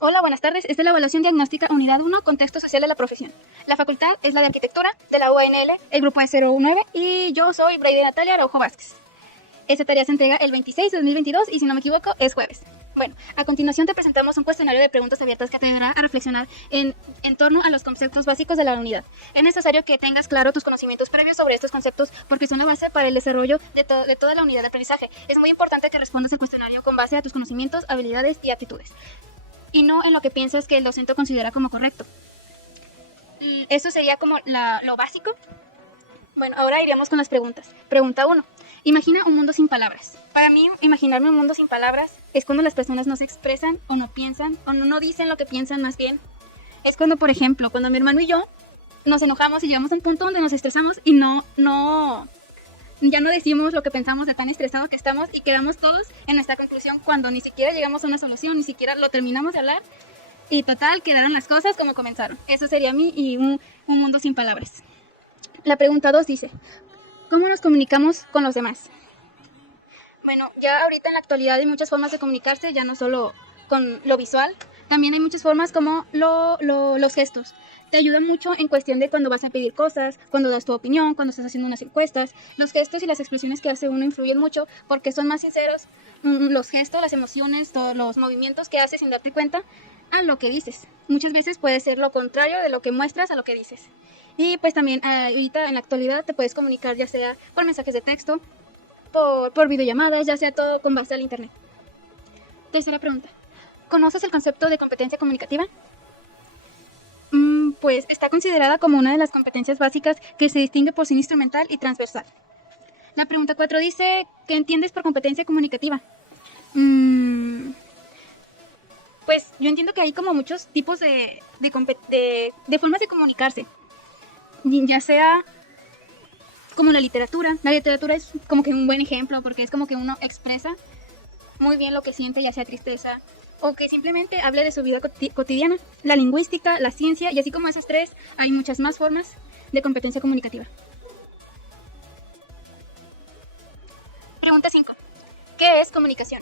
Hola, buenas tardes. Esta es la evaluación diagnóstica unidad 1, contexto social de la profesión. La facultad es la de arquitectura de la UANL, el grupo es 09 y yo soy Brady Natalia Araujo Vázquez. Esta tarea se entrega el 26 de 2022 y si no me equivoco es jueves. Bueno, a continuación te presentamos un cuestionario de preguntas abiertas que te ayudará a reflexionar en torno a los conceptos básicos de la unidad. Es necesario que tengas claro tus conocimientos previos sobre estos conceptos porque son la base para el desarrollo de toda la unidad de aprendizaje. Es muy importante que respondas el cuestionario con base a tus conocimientos, habilidades y actitudes, y no en lo que piensas que el docente considera como correcto. Eso sería como lo básico. Bueno, ahora iríamos con las preguntas. Pregunta 1. Imagina un mundo sin palabras. Para mí, imaginarme un mundo sin palabras es cuando las personas no se expresan o no piensan o no dicen lo que piensan más bien. Es cuando, por ejemplo, cuando mi hermano y yo nos enojamos y llegamos a un punto donde nos estresamos y ya no decimos lo que pensamos de tan estresados que estamos y quedamos todos en nuestra conclusión cuando ni siquiera llegamos a una solución, ni siquiera lo terminamos de hablar y total, quedaron las cosas como comenzaron. Eso sería a mí y un mundo sin palabras. La pregunta 2 dice, ¿cómo nos comunicamos con los demás? Bueno, ya ahorita en la actualidad hay muchas formas de comunicarse, ya no solo con lo visual, también hay muchas formas como los gestos. Te ayudan mucho en cuestión de cuando vas a pedir cosas, cuando das tu opinión, cuando estás haciendo unas encuestas. Los gestos y las expresiones que hace uno influyen mucho porque son más sinceros. Los gestos, las emociones, todos los movimientos que haces sin darte cuenta a lo que dices. Muchas veces puede ser lo contrario de lo que muestras a lo que dices. Y pues también ahorita en la actualidad te puedes comunicar ya sea por mensajes de texto, por videollamadas, ya sea todo con base al internet. Tercera pregunta. ¿Conoces el concepto de competencia comunicativa? Pues está considerada como una de las competencias básicas que se distingue por ser instrumental y transversal. La pregunta 4 dice, ¿qué entiendes por competencia comunicativa? Pues yo entiendo que hay como muchos tipos de formas de comunicarse, ya sea como la literatura. La literatura es como que un buen ejemplo porque es como que uno expresa muy bien lo que siente, ya sea tristeza o que simplemente hable de su vida cotidiana. La lingüística, la ciencia y así como esas tres, hay muchas más formas de competencia comunicativa. Pregunta 5. ¿Qué es comunicación?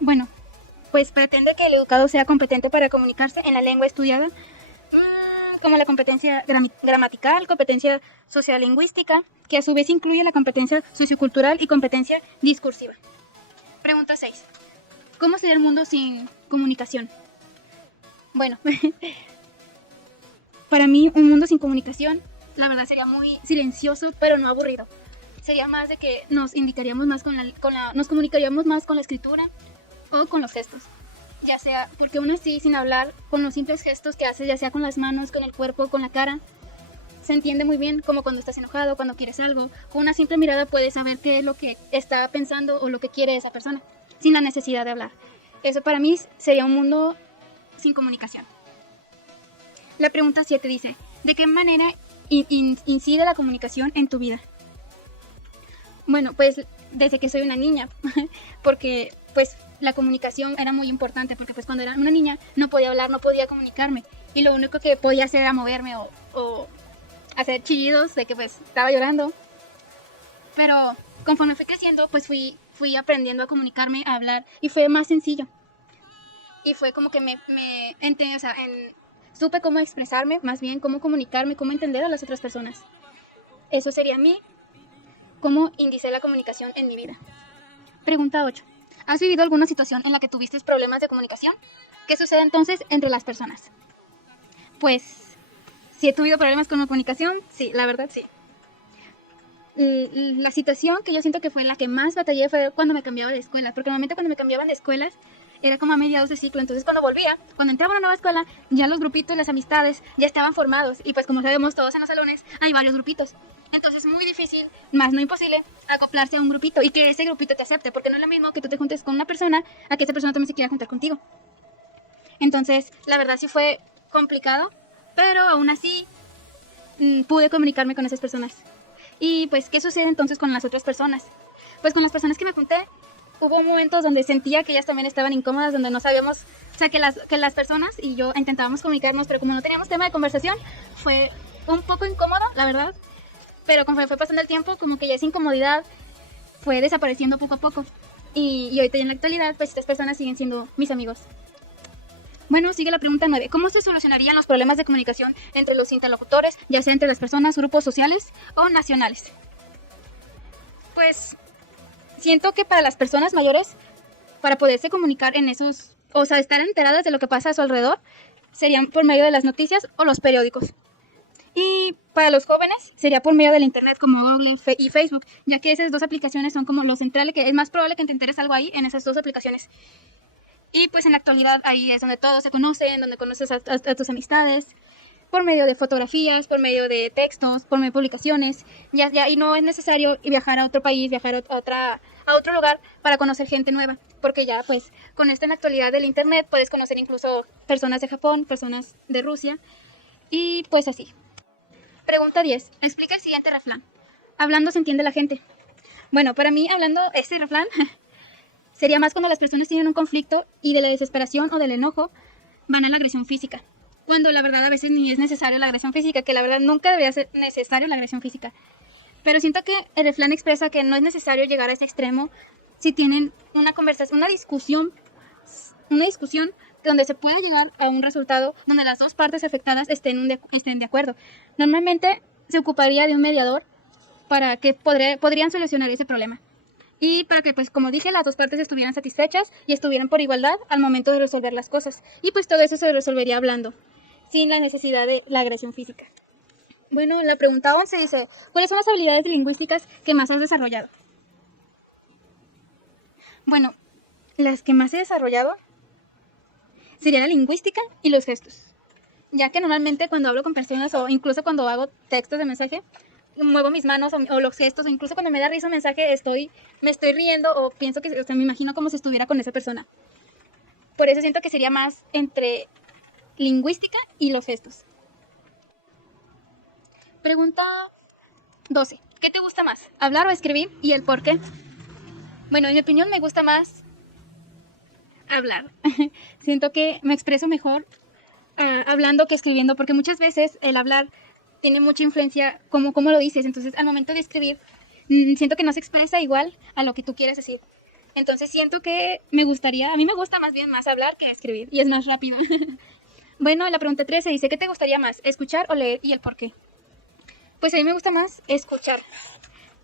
Bueno, pues pretende que el educado sea competente para comunicarse en la lengua estudiada, como la competencia gramatical, competencia sociolingüística, que a su vez incluye la competencia sociocultural y competencia discursiva. Pregunta 6. ¿Cómo sería el mundo sin comunicación? Bueno, para mí un mundo sin comunicación, la verdad sería muy silencioso, pero no aburrido. Sería más de que nos indicaríamos más nos comunicaríamos más con la escritura o con los gestos. Ya sea, porque uno así, sin hablar, con los simples gestos que haces, ya sea con las manos, con el cuerpo, con la cara, se entiende muy bien, como cuando estás enojado, cuando quieres algo. Con una simple mirada puedes saber qué es lo que está pensando o lo que quiere esa persona, sin la necesidad de hablar. Eso para mí sería un mundo sin comunicación. La pregunta 7 dice, ¿de qué manera incide la comunicación en tu vida? Bueno, pues desde que soy una niña, porque pues la comunicación era muy importante, porque pues cuando era una niña no podía hablar, no podía comunicarme, y lo único que podía hacer era moverme o hacer chillidos de que pues estaba llorando. Pero conforme fui creciendo, pues fui aprendiendo a comunicarme, a hablar, y fue más sencillo. Y fue como que supe cómo expresarme, más bien cómo comunicarme, cómo entender a las otras personas. Eso sería a mí, cómo indicé la comunicación en mi vida. Pregunta 8. ¿Has vivido alguna situación en la que tuviste problemas de comunicación? ¿Qué sucede entonces entre las personas? Pues, si he tenido problemas con la comunicación, sí, la verdad sí. La situación que yo siento que fue la que más batallé fue cuando me cambiaba de escuela, porque normalmente cuando me cambiaban de escuelas era como a mediados de ciclo, entonces cuando entraba a una nueva escuela, ya los grupitos, las amistades ya estaban formados y pues como sabemos todos en los salones hay varios grupitos. Entonces es muy difícil, más no imposible, acoplarse a un grupito y que ese grupito te acepte, porque no es lo mismo que tú te juntes con una persona a que esa persona también se quiera juntar contigo. Entonces, la verdad sí fue complicado, pero aún así pude comunicarme con esas personas. Y pues, ¿qué sucede entonces con las otras personas? Pues con las personas que me junté, hubo momentos donde sentía que ellas también estaban incómodas, donde no sabíamos, o sea, que las personas y yo intentábamos comunicarnos, pero como no teníamos tema de conversación, fue un poco incómodo, la verdad. Pero conforme fue pasando el tiempo, como que ya esa incomodidad fue desapareciendo poco a poco. y ahorita en la actualidad, pues estas personas siguen siendo mis amigos. Bueno, sigue la pregunta 9. ¿Cómo se solucionarían los problemas de comunicación entre los interlocutores, ya sea entre las personas, grupos sociales o nacionales? Pues siento que para las personas mayores, para poderse comunicar en esos, o sea, estar enteradas de lo que pasa a su alrededor, serían por medio de las noticias o los periódicos. Y para los jóvenes sería por medio del internet como Google y Facebook, ya que esas dos aplicaciones son como lo central, que es más probable que te enteres algo ahí en esas dos aplicaciones. Y pues en la actualidad ahí es donde todos se conocen, donde conoces a tus amistades, por medio de fotografías, por medio de textos, por medio de publicaciones, y no es necesario viajar a otro país, viajar a otro lugar para conocer gente nueva, porque ya pues con esta en la actualidad del internet puedes conocer incluso personas de Japón, personas de Rusia, y pues así. Pregunta 10. Explica el siguiente refrán. Hablando se entiende la gente. Bueno, para mí, hablando este refrán sería más cuando las personas tienen un conflicto y de la desesperación o del enojo van a la agresión física. Cuando la verdad a veces ni es necesario la agresión física, que la verdad nunca debería ser necesario la agresión física. Pero siento que el refrán expresa que no es necesario llegar a ese extremo si tienen una conversación, una discusión donde se pueda llegar a un resultado donde las dos partes afectadas estén de acuerdo. Normalmente se ocuparía de un mediador para que podrían solucionar ese problema. Y para que, pues, como dije, las dos partes estuvieran satisfechas y estuvieran por igualdad al momento de resolver las cosas. Y pues todo eso se resolvería hablando, sin la necesidad de la agresión física. Bueno, la pregunta 11 dice, ¿cuáles son las habilidades lingüísticas que más has desarrollado? Bueno, las que más he desarrollado sería la lingüística y los gestos. Ya que normalmente cuando hablo con personas o incluso cuando hago textos de mensaje, muevo mis manos o los gestos, o incluso cuando me da risa un mensaje me estoy riendo o pienso que, o sea, me imagino como si estuviera con esa persona. Por eso siento que sería más entre lingüística y los gestos. Pregunta 12. ¿Qué te gusta más? ¿Hablar o escribir? ¿Y el por qué? Bueno, en mi opinión me gusta más hablar. Siento que me expreso mejor hablando que escribiendo, porque muchas veces el hablar tiene mucha influencia como lo dices. Entonces, al momento de escribir, siento que no se expresa igual a lo que tú quieres decir. Entonces, siento que a mí me gusta más bien más hablar que escribir, y es más rápido. Bueno, la pregunta 13 dice, ¿qué te gustaría más, escuchar o leer y el por qué? Pues a mí me gusta más escuchar,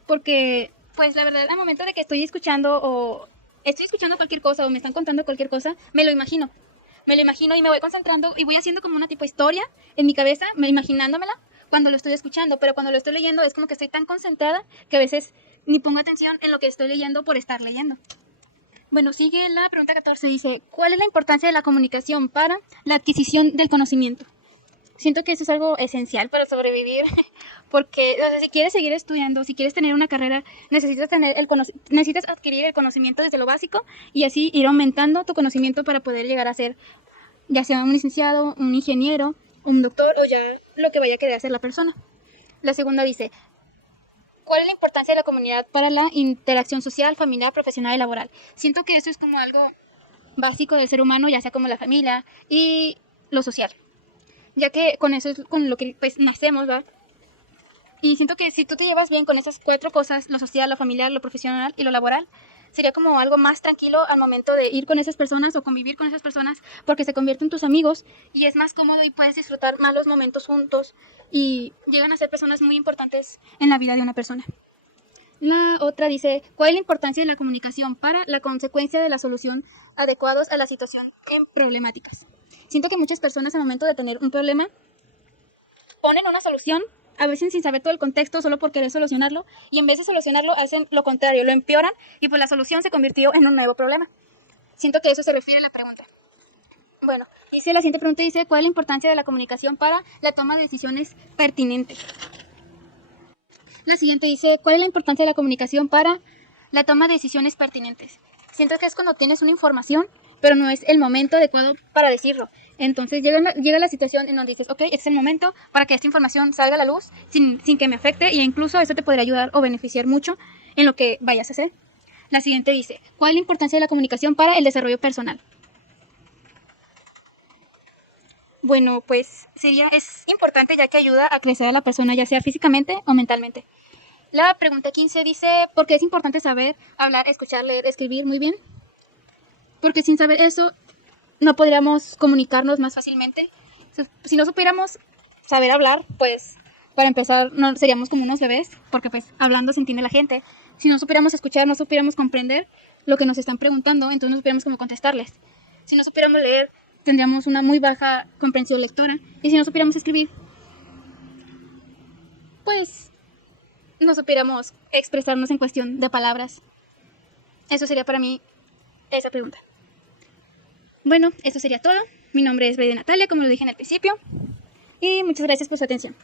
porque, pues la verdad, al momento de que estoy escuchando cualquier cosa o me están contando cualquier cosa, me lo imagino y me voy concentrando y voy haciendo como una tipo historia en mi cabeza, imaginándomela cuando lo estoy escuchando, pero cuando lo estoy leyendo es como que estoy tan concentrada que a veces ni pongo atención en lo que estoy leyendo por estar leyendo. Bueno, sigue la pregunta 14, dice, ¿cuál es la importancia de la comunicación para la adquisición del conocimiento? Siento que eso es algo esencial para sobrevivir, porque o sea, si quieres seguir estudiando, si quieres tener una carrera, necesitas adquirir el conocimiento desde lo básico y así ir aumentando tu conocimiento para poder llegar a ser ya sea un licenciado, un ingeniero, un doctor o ya lo que vaya a querer hacer la persona. La segunda dice, ¿cuál es la importancia de la comunidad para la interacción social, familiar, profesional y laboral? Siento que eso es como algo básico del ser humano, ya sea como la familia y lo social, ya que con eso es con lo que pues nacemos, ¿verdad? Y siento que si tú te llevas bien con esas cuatro cosas, lo social, lo familiar, lo profesional y lo laboral, sería como algo más tranquilo al momento de ir con esas personas o convivir con esas personas, porque se convierten en tus amigos y es más cómodo y puedes disfrutar más los momentos juntos y llegan a ser personas muy importantes en la vida de una persona. La otra dice, ¿cuál es la importancia de la comunicación para la consecuencia de la solución adecuados a la situación en problemáticas? Siento que muchas personas al momento de tener un problema ponen una solución, a veces sin saber todo el contexto, solo por querer solucionarlo, y en vez de solucionarlo hacen lo contrario, lo empeoran y pues la solución se convirtió en un nuevo problema. Siento que eso se refiere a la pregunta. Bueno, dice la siguiente pregunta, dice, ¿cuál es la importancia de la comunicación para la toma de decisiones pertinentes? La siguiente dice, ¿cuál es la importancia de la comunicación para la toma de decisiones pertinentes? Siento que es cuando tienes una información, pero no es el momento adecuado para decirlo. Entonces llega la situación en donde dices, ok, este es el momento para que esta información salga a la luz sin que me afecte, e incluso eso te podría ayudar o beneficiar mucho en lo que vayas a hacer. La siguiente dice, ¿cuál es la importancia de la comunicación para el desarrollo personal? Bueno, pues es importante ya que ayuda a crecer a la persona, ya sea físicamente o mentalmente. La pregunta 15 dice, ¿por qué es importante saber hablar, escuchar, leer, escribir muy bien? Porque sin saber eso no podríamos comunicarnos más fácilmente. Si no supiéramos saber hablar, pues para empezar no seríamos como unos bebés, porque pues hablando se entiende la gente. Si no supiéramos escuchar, no supiéramos comprender lo que nos están preguntando, entonces no supiéramos cómo contestarles. Si no supiéramos leer, tendríamos una muy baja comprensión lectora. Y si no supiéramos escribir, pues no supiéramos expresarnos en cuestión de palabras. Eso sería para mí esa pregunta. Bueno, eso sería todo. Mi nombre es Brady Natalia, como lo dije en el principio. Y muchas gracias por su atención.